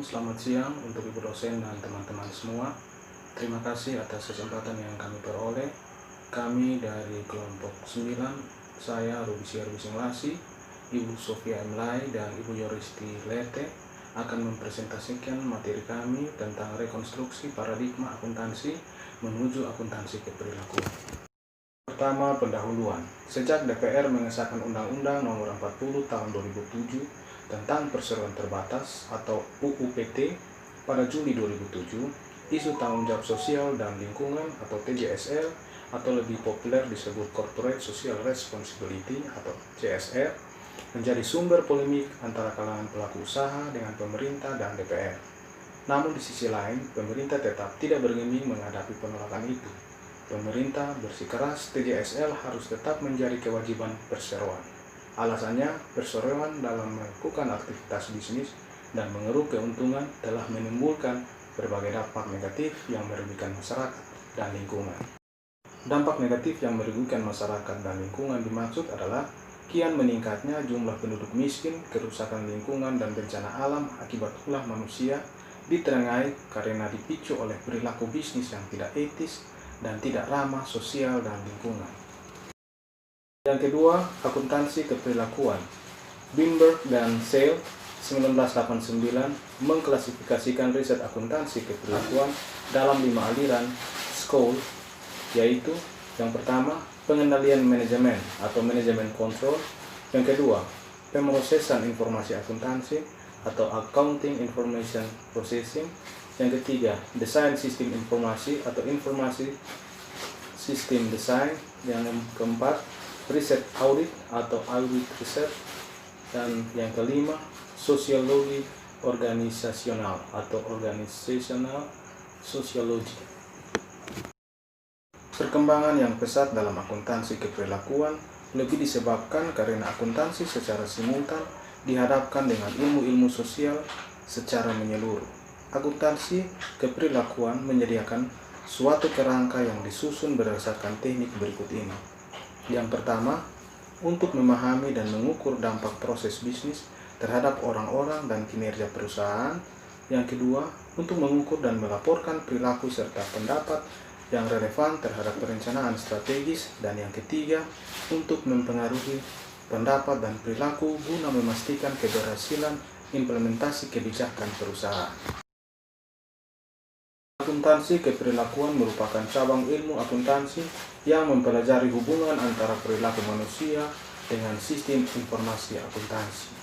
selamat siang untuk Ibu dosen dan teman-teman semua. Terima kasih atas kesempatan yang kami peroleh. Kami dari kelompok 9, saya Rubisi Lasi, Ibu Sofia Emlai, dan Ibu Yoristi Lete akan mempresentasikan materi kami tentang rekonstruksi paradigma akuntansi menuju akuntansi keperilakuan. Pertama, pendahuluan. Sejak DPR mengesahkan Undang-Undang Nomor 40 Tahun 2007 tentang Perseroan Terbatas atau UU PT pada Juli 2007, isu tanggung jawab sosial dan lingkungan atau TJSL atau lebih populer disebut Corporate Social Responsibility atau CSR menjadi sumber polemik antara kalangan pelaku usaha dengan pemerintah dan DPR. Namun di sisi lain, pemerintah tetap tidak bergeming menghadapi penolakan itu. Pemerintah bersikeras TJSL harus tetap menjadi kewajiban perseroan. Alasannya, perseroan dalam melakukan aktivitas bisnis dan mengeruk keuntungan telah menimbulkan berbagai dampak negatif yang merugikan masyarakat dan lingkungan. Dampak negatif yang merugikan masyarakat dan lingkungan dimaksud adalah kian meningkatnya jumlah penduduk miskin, kerusakan lingkungan, dan bencana alam akibat ulah manusia ditengarai karena dipicu oleh perilaku bisnis yang tidak etis dan tidak ramah sosial dan lingkungan. Yang kedua, akuntansi keperilakuan. Binberg dan Sale 1989 mengklasifikasikan riset akuntansi keperilakuan dalam 5 aliran school, yaitu yang pertama, pengendalian manajemen atau manajemen kontrol. Yang kedua, pemrosesan informasi akuntansi atau accounting information processing. Yang ketiga, desain sistem informasi atau informasi sistem desain. Yang keempat, riset audit atau audit riset. Dan yang kelima, sosiologi organisasional atau organizational sociology. Perkembangan yang pesat dalam akuntansi keperilakuan lebih disebabkan karena akuntansi secara simultan dihadapkan dengan ilmu-ilmu sosial secara menyeluruh. Akuntansi keperilakuan menyediakan suatu kerangka yang disusun berdasarkan teknik berikut ini. Yang pertama, untuk memahami dan mengukur dampak proses bisnis terhadap orang-orang dan kinerja perusahaan. Yang kedua, untuk mengukur dan melaporkan perilaku serta pendapat yang relevan terhadap perencanaan strategis. Dan yang ketiga, untuk mempengaruhi pendapat dan perilaku guna memastikan keberhasilan implementasi kebijakan perusahaan. Akuntansi keperilakuan merupakan cabang ilmu akuntansi yang mempelajari hubungan antara perilaku manusia dengan sistem informasi akuntansi.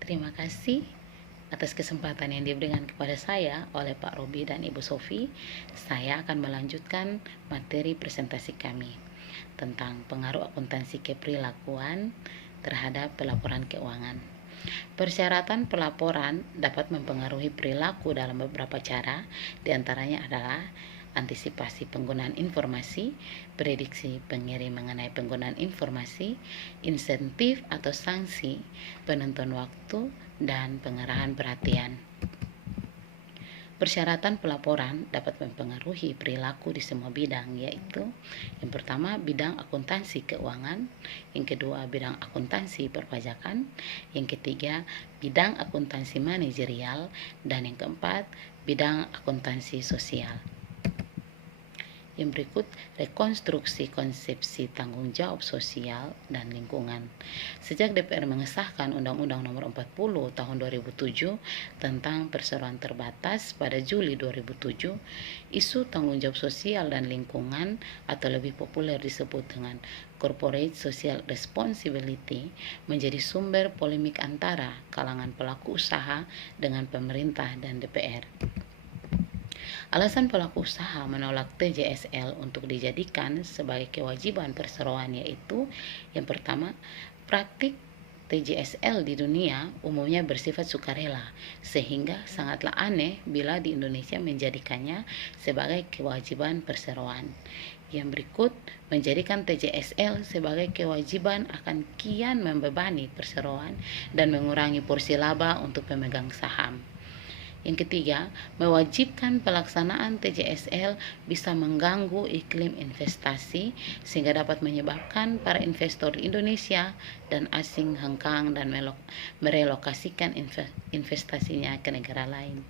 Terima kasih atas kesempatan yang diberikan kepada saya oleh Pak Robi dan Ibu Sofi. Saya akan melanjutkan materi presentasi kami tentang pengaruh akuntansi keperilakuan terhadap pelaporan keuangan. Persyaratan pelaporan dapat mempengaruhi perilaku dalam beberapa cara, diantaranya adalah antisipasi penggunaan informasi, prediksi pengirim mengenai penggunaan informasi, insentif atau sanksi, penentuan waktu, dan pengarahan perhatian. Persyaratan pelaporan dapat mempengaruhi perilaku di semua bidang, yaitu yang pertama bidang akuntansi keuangan, yang kedua bidang akuntansi perpajakan, yang ketiga bidang akuntansi manajerial, dan yang keempat bidang akuntansi sosial. Yang berikut rekonstruksi konsepsi tanggung jawab sosial dan lingkungan. Sejak DPR mengesahkan Undang-Undang Nomor 40 Tahun 2007 tentang perseroan terbatas pada Juli 2007, isu tanggung jawab sosial dan lingkungan atau lebih populer disebut dengan Corporate Social Responsibility menjadi sumber polemik antara kalangan pelaku usaha dengan pemerintah dan DPR. Alasan pelaku usaha menolak TJSL untuk dijadikan sebagai kewajiban perseroan yaitu yang pertama, praktik TJSL di dunia umumnya bersifat sukarela, sehingga sangatlah aneh bila di Indonesia menjadikannya sebagai kewajiban perseroan. Yang berikut, menjadikan TJSL sebagai kewajiban akan kian membebani perseroan dan mengurangi porsi laba untuk pemegang saham. Yang ketiga, mewajibkan pelaksanaan TJSL bisa mengganggu iklim investasi sehingga dapat menyebabkan para investor Indonesia dan asing hengkang dan merelokasikan investasinya ke negara lain.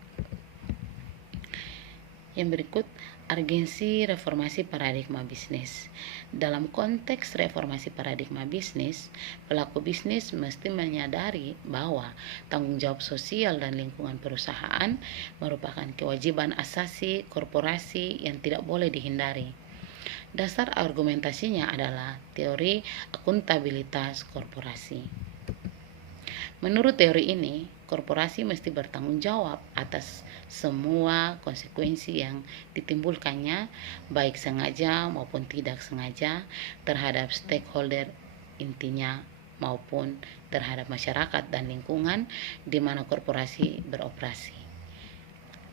Yang berikut, urgensi reformasi paradigma bisnis. Dalam konteks reformasi paradigma bisnis, pelaku bisnis mesti menyadari bahwa tanggung jawab sosial dan lingkungan perusahaan merupakan kewajiban asasi korporasi yang tidak boleh dihindari. Dasar argumentasinya adalah teori akuntabilitas korporasi. Menurut teori ini, korporasi mesti bertanggung jawab atas semua konsekuensi yang ditimbulkannya, baik sengaja maupun tidak sengaja, terhadap stakeholder intinya maupun terhadap masyarakat dan lingkungan di mana korporasi beroperasi.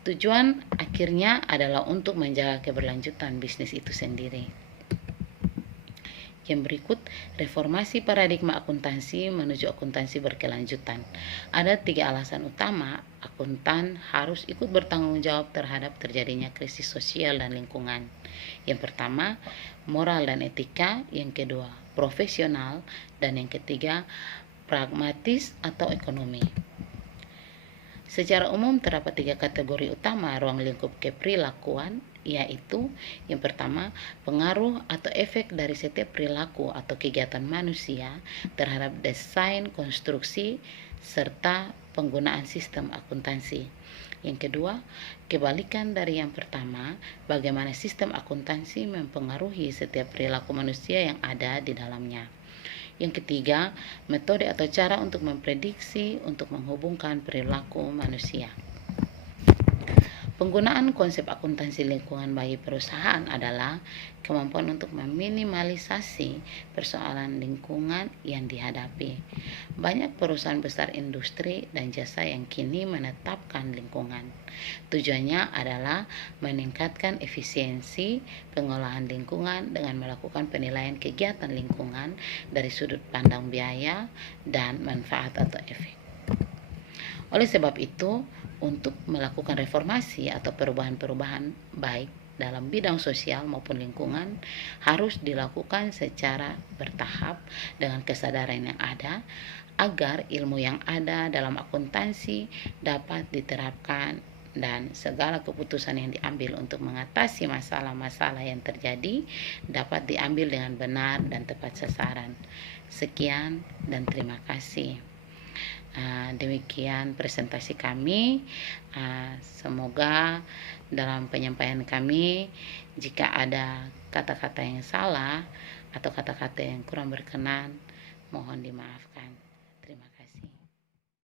Tujuan akhirnya adalah untuk menjaga keberlanjutan bisnis itu sendiri. Yang berikut, reformasi paradigma akuntansi menuju akuntansi berkelanjutan. Ada 3 alasan utama akuntan harus ikut bertanggung jawab terhadap terjadinya krisis sosial dan lingkungan. Yang pertama, moral dan etika. Yang kedua, profesional. Dan yang ketiga, pragmatis atau ekonomi. Secara umum terdapat 3 kategori utama ruang lingkup keperilakuan, yaitu yang pertama, pengaruh atau efek dari setiap perilaku atau kegiatan manusia terhadap desain, konstruksi, serta penggunaan sistem akuntansi. Yang kedua, kebalikan dari yang pertama, bagaimana sistem akuntansi mempengaruhi setiap perilaku manusia yang ada di dalamnya. Yang ketiga, metode atau cara untuk memprediksi untuk menghubungkan perilaku manusia. Penggunaan konsep akuntansi lingkungan bagi perusahaan adalah kemampuan untuk meminimalisasi persoalan lingkungan yang dihadapi. Banyak perusahaan besar industri dan jasa yang kini menetapkan lingkungan. Tujuannya adalah meningkatkan efisiensi pengolahan lingkungan dengan melakukan penilaian kegiatan lingkungan dari sudut pandang biaya dan manfaat atau efek. Oleh sebab itu, untuk melakukan reformasi atau perubahan-perubahan baik dalam bidang sosial maupun lingkungan harus dilakukan secara bertahap dengan kesadaran yang ada agar ilmu yang ada dalam akuntansi dapat diterapkan dan segala keputusan yang diambil untuk mengatasi masalah-masalah yang terjadi dapat diambil dengan benar dan tepat sasaran. Sekian dan terima kasih. Demikian presentasi kami. Semoga dalam penyampaian kami jika ada kata-kata yang salah atau kata-kata yang kurang berkenan mohon dimaafkan.